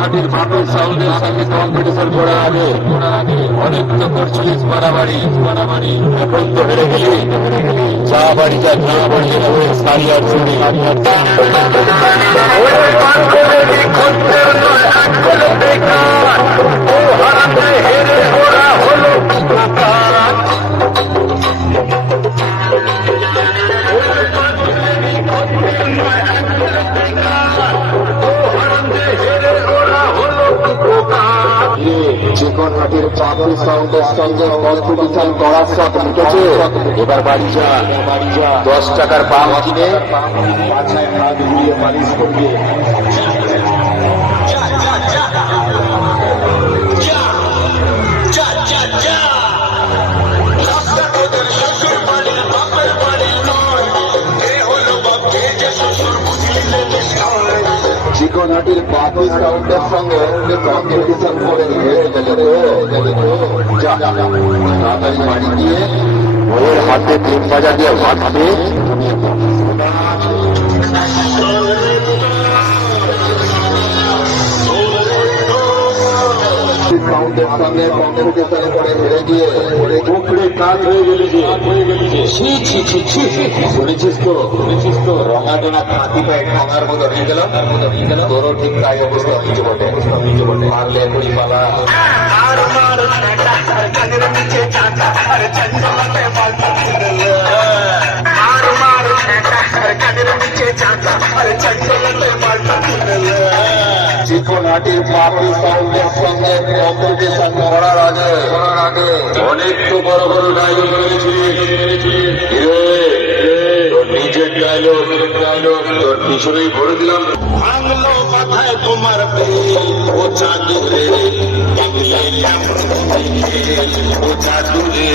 হাতির ভাবের সাউন্ডের সঙ্গে কম্পিটিশন করা আগে অনেক তো করছিলিস মারামারি এখন তো হেরে গেলি চা বাড়ি যা চা বাড়ি সারি আর চুরি হেরে ওরা হলো চিকন হাটির পাগল সাউন্ডের সঙ্গে কম্পিটিশন করার শখ মিটেছে। এবার বাড়ি যা 10 টাকার পাম কিনে মাথায় হাত ঘুরিয়ে মালিশ করবে। চিকন হাটির বাকি সাউন্ডের সঙ্গে কম্পিটিশন করে হেরে গেলে তাড়াতাড়ি বাড়ি দিয়ে ওর হাতে 3 বাজা দিয়ে ভাত খাবে। সাউন্ডের সঙ্গে কম্পিটিশন করে হেরে গিয়ে পুকুরে কাজ হয়ে গেছে। শুনেছিস তো রঙাডোনা খাঁটি পায়ে ঠঙার মতো হয়ে গেল। তোরও ঠিক তাই অবস্থা হয়েছে বটে। মারলে কুড়ি পালা চিকন হাটির বাকি সাউন্ডের সঙ্গে কম্পিটিশন করার আগে অনেক তো বড় বড় ডায়লগ মেরেছিস। তোর নিজের ডায়লগ তোর পিছনেই ভরে দিলাম। ভাঙলো মাথায় তোমার ও চাঁদুরে ও চাঁদুরে